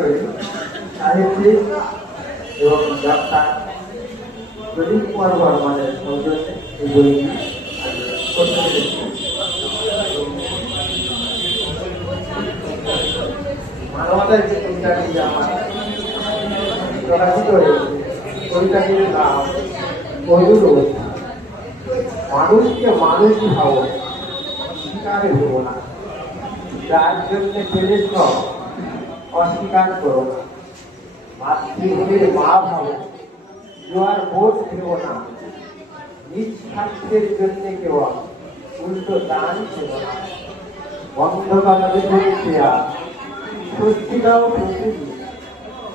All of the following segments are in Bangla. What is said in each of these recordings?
করি সাহিত্যিক এবং ডাক্তার প্রদীপ কুমার বর্মনের সৌজন্যে এই বইটি করতে পেরেছি। মানবতার যে কবিতাটি আমার প্রকাশিত হয়েছে, কবিতাটির নাম অনুরোধ। মানুষকে মানুষ ভাবো, স্বীকার ভেবো না, যার জন্য পেরেছ অস্বীকার করো না। মাতৃভূমির মা ভাবো, জোয়ার ভোট ভেবো না, নিজ স্বার্থের জন্য কেউ উল্টো দান ছিল না। বন্ধকালে দেয়া স্বস্তিকাও প্রতিদিন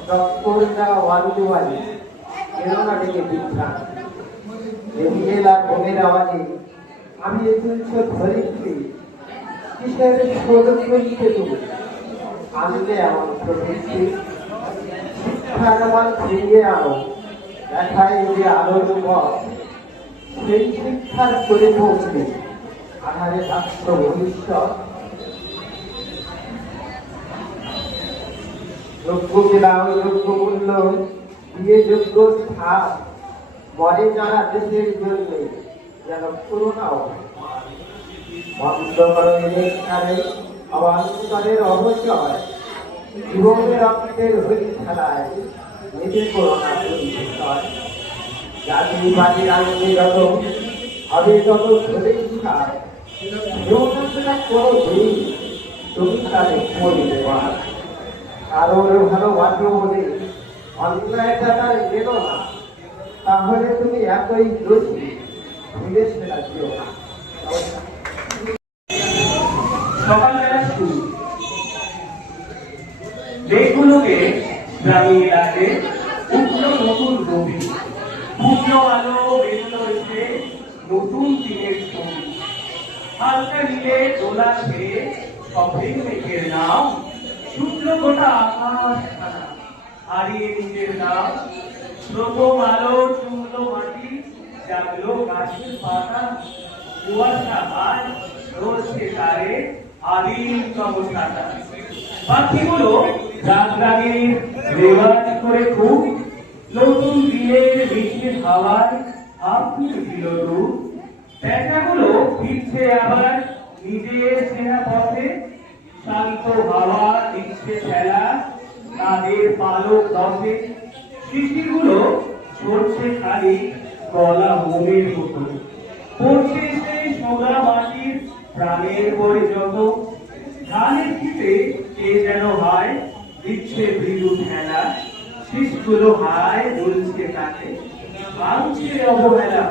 দপ্তরটা ওয়ালুয়ালি কেননা ডেকে বিভ্রান্ত রেডিয়েল আর বোনের আওয়াজে আমি তুলছ ধরিত্রী কিসের শোধ করিতে তুমি আনলে এমন প্রবৃত্তি। শিক্ষার মান ফিরিয়ে আনো, দেখায় যে আলোর পথ, সেই শিক্ষার করে পৌঁছবে আধারে রাষ্ট্র ভবিষ্যৎ। যোগ্যকে দাও যোগ্য মূল্য, দিয়ে যোগ্য স্থান, মরে যারা দেশের জন্য যেন করোনাও বন্ধ করো এখানে অবান্তরের অবচয়। জীবনের রক্তের হরি খেলায় নিজে করোনা পরিচয়। জাতিবাদী রাজনীতি যত হবে যত ধরে শিখায়, কোনো দিন তুমি তাদের করে দেওয়ার কারোর ভালোবাসো বলে অন্যায়টা তার গেল না, তাহলে তুমি এতই দোষী ফিরে সেটা দিও না। সকালবেলা শুরু মেঘগুলোকে গ্রামীণ এলাকায় উঠলো নতুন রবি, পূর্ণ আলো বেরোলো এসে নতুন দিনের ছবি। হালকা নীলে দোলা ছেড়ে সফেদ মেঘের নাম, শুক্ল গোটা আকাশ খানা হারিয়ে নিজের নাম। প্রথম আলো চুমলো মাটি, জাগলো গাছের পাতা, কুয়াশা আজ রোজকে তারে আদিমতম সাদা। পাখিগুলো রাত রাগিনীর রেওয়াজ করে খুব, নতুন দিনের মিষ্টি হাওয়ায় আপনি দিল রূপ। প্যাঁচাগুলো ফিরছে আবার নিজের চেনা পথে, শান্ত হাওয়া দিচ্ছে খেলা তাদের পালক দশে। শিশিরগুলো ঝরছে খালি গলা মোমের মতো, পড়ছে সেই সোনা মাটির প্রাণের পরে যত। ধানের শীতে কে যেন হয় দিচ্ছে মৃদু খেলা, শীষগুলো হায় বলছে তাকে ভাঙছে অবহেলা।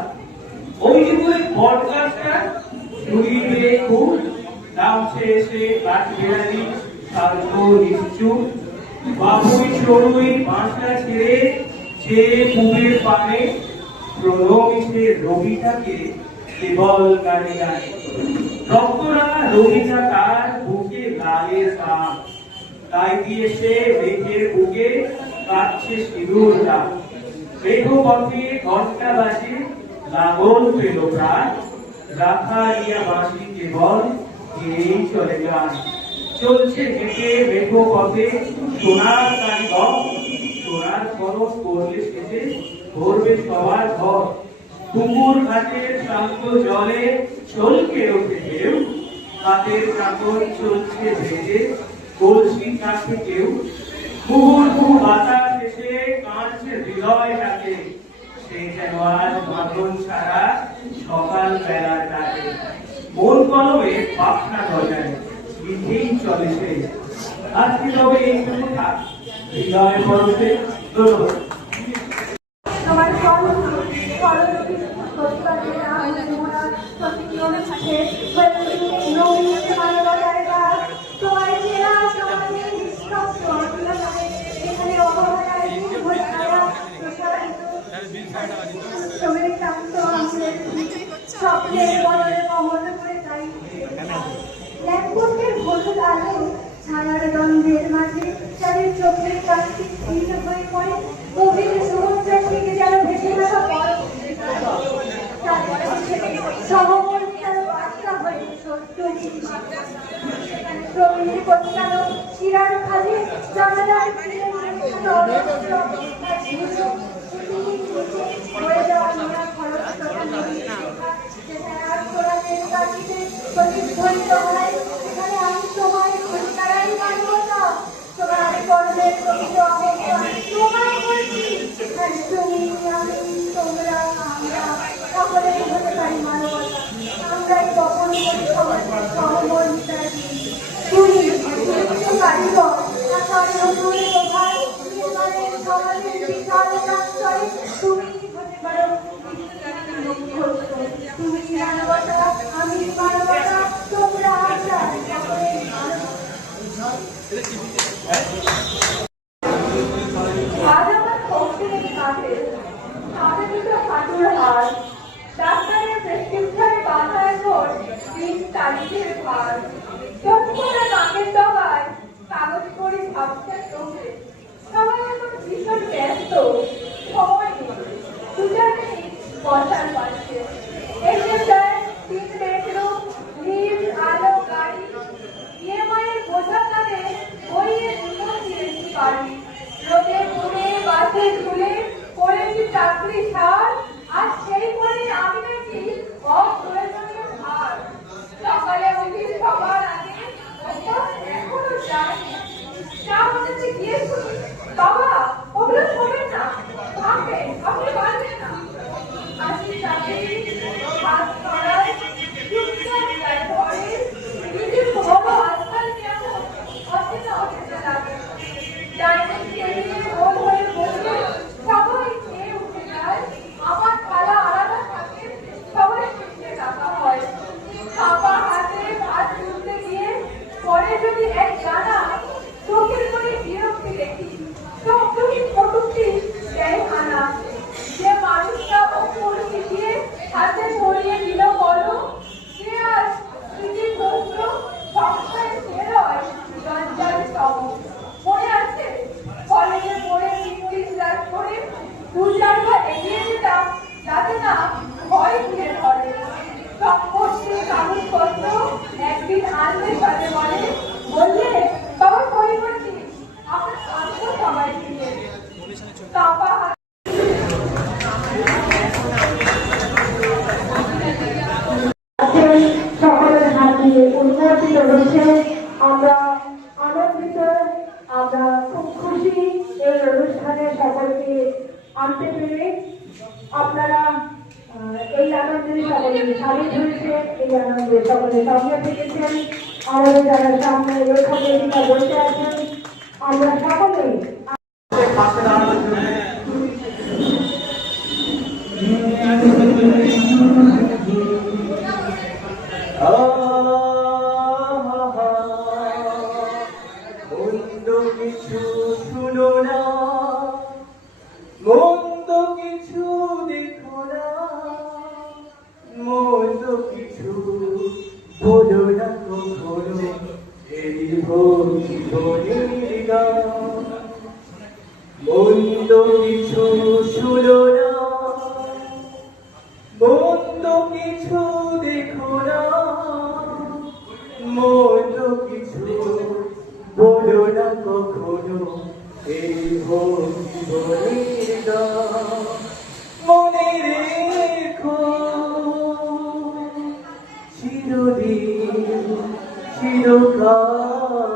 ওই যুগের বট গাছটা ঝুড়িয়ে খুব নামছে এসে গাছ বেড়ালি শান্ত নিশ্চুপ। বাবুই চড়ুই বাঁশটা ছেড়ে যে পুবের পানে প্রণমিসে রবিটাকে কেবল গানে গানে। রক্তরাঙা রবিটা তার বুকে লালের দাম, তাই দিয়েছে মেঘের বুকে কাটছে সিঁদুর দাম। মেঘ পথে ঘন্টা বাজে লাগন পেল প্রাণ, রাখা ইয়া বাঁশি কেবল গেয়েই চলে গান। চলছে হেঁটে মেঘ পথে সোনার কারিগর, সোনার খরচ করলে শেষে ভরবে সবার ঘর। পুকুর ঘাটের শান্ত জলে চলকে ওঠে ঢেউ, হাতের কাপড় চলছে ভেজে কলসি কাছে কেউ। মুহুর্মুহু বাতাস এসে কাঁদছে হৃদয়টাকে, সে যেন আজ মাখন ছাড়া সকাল বেলার ডাকে। মন কলমে পাখনা গজায় বিধেই চলে সে, আজকে তবে এইটুকু থাক হৃদয় পরশে। ধন্যবাদ। ছায়ার দ্বন্দ্বের মাঝে তাদের চোখের কান্তি স্থির হয়ে পড়ে, গভীর সমুদ্রের দিকে যেন ভেসে থাকা সহমর্মিতার বার্তা হয়ে সত্য প্রবীর পরিচালক শিরার খালি জামালার হয়ে যাওয়া নিয়া খরচ প্রতিধ্বনিত হয়। এখানে আমি তোমার তারাই মানব না, তোমার কর্মের প্রকৃত অবস্থান তোমায় বলছি। আর তুমি আমি তোমরা আমরা সকলেই হতে পারি মানবতা। আমরাই বপন করি সমাজের সহমর্মিতার বীজ। তুমি কারিগর আকার নতুন প্রভার নির্মাণের সমাজের বিশাল প্রান্তরে তুমি হতে পারো তুমি মানবতা, আমি মানবতা, তোমরা আমরা সকলেই মানবতা। আজ আমার কৌশলের কাছে হাতে দুটো হাঁটুর হার, ডাক্তারের প্রেসক্রিপশনে বাঁধার পর 20 তারিখের ভার, চোখপোড়া নাকের ডগায় কাগজ করে ভাবছে চোখে। সবাই এখন ভীষণ ব্যস্ত, সময় নেই, 2-4 মিনিট বসার পাচ্ছে। এসে যায় 3 বেডরুম, লিভ, আলো, গাড়ি, EMI এর বোঝা কাঁধে বইয়ে জীবন দিয়েছি বাড়ি। রোদে পুড়ে বাসে ঝুলে করেছি চাকরি ছাড়, আর সেই বলে আমি নাকি অপ্রয়োজনীয় ভার। সকালে উঠি সবার আগে, এখনো যাইনি, চা বানাতে গিয়ে শুনি বাবা ওগুলো শোবেন না, ভাববে আপনি পারবেন না। আসি চাকরি হাত ছড়ায় চুপচাপ যায় ঘরে, নিজের বড় আজকাল কেমন অচেনা অচেনা লাগে। ডাইনিং টেবিলে গোল হয়ে বসে সবাই খেয়ে উঠে যায়, আমার থালা আলাদা থাকে, সবাই শেষে ডাকা হয়। ছাপা হাতে ভাত তুলতে গিয়ে পরে যদি এক জানা চোখের করে বিরক্তি দেখি, চোখে কটুক্তি দেয় আনা। যে মানুষটা ওপর দিয়ে হাতে ধরিয়ে দিল বলো, সে আর স্মৃতির বস্ত্র সংসারে ফেরয় লজ্জার সম। মনে আছে কলেজে পড়ে ইংলিশ রাত করে 2-4 বার এগিয়ে যেতাম, যাতে না ভয় ঘিরে ধরে। সম্পত্তি কাগজপত্র একদিন আনলে সাথে বললে বাবা সই করছি, আপনার শান্ত সবাই দিয়ে চাপা সকলের হাত দিয়ে উন্নতিত হয়েছে। আমরা আনন্দিত, আমরা খুব খুশি এই অনুষ্ঠানে সকলকে আনতে পেরে। আপনারা এই আনন্দে সকলে সামিল হয়েছেন, এই আনন্দে সকলে সঙ্গে থেকেছেন। আমাদের যারা সামনে লেখক লেখিকা বসে আছেন, আমরা সকলেই মন্দ কিছু শুনো না, মন্দ কিছু দেখো না, মন্দ কিছু বলো না কখনো, এই জীবনের গান। মন্দ কিছু শুনো না, মন্দ কিছু দেখো না, মন্দ কিছু বলো না কখনো, এই জীবনের গান। মনে রেখো চিরদিন চিরকাল,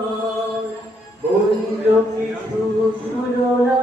মন্দ কিছু শুনো না,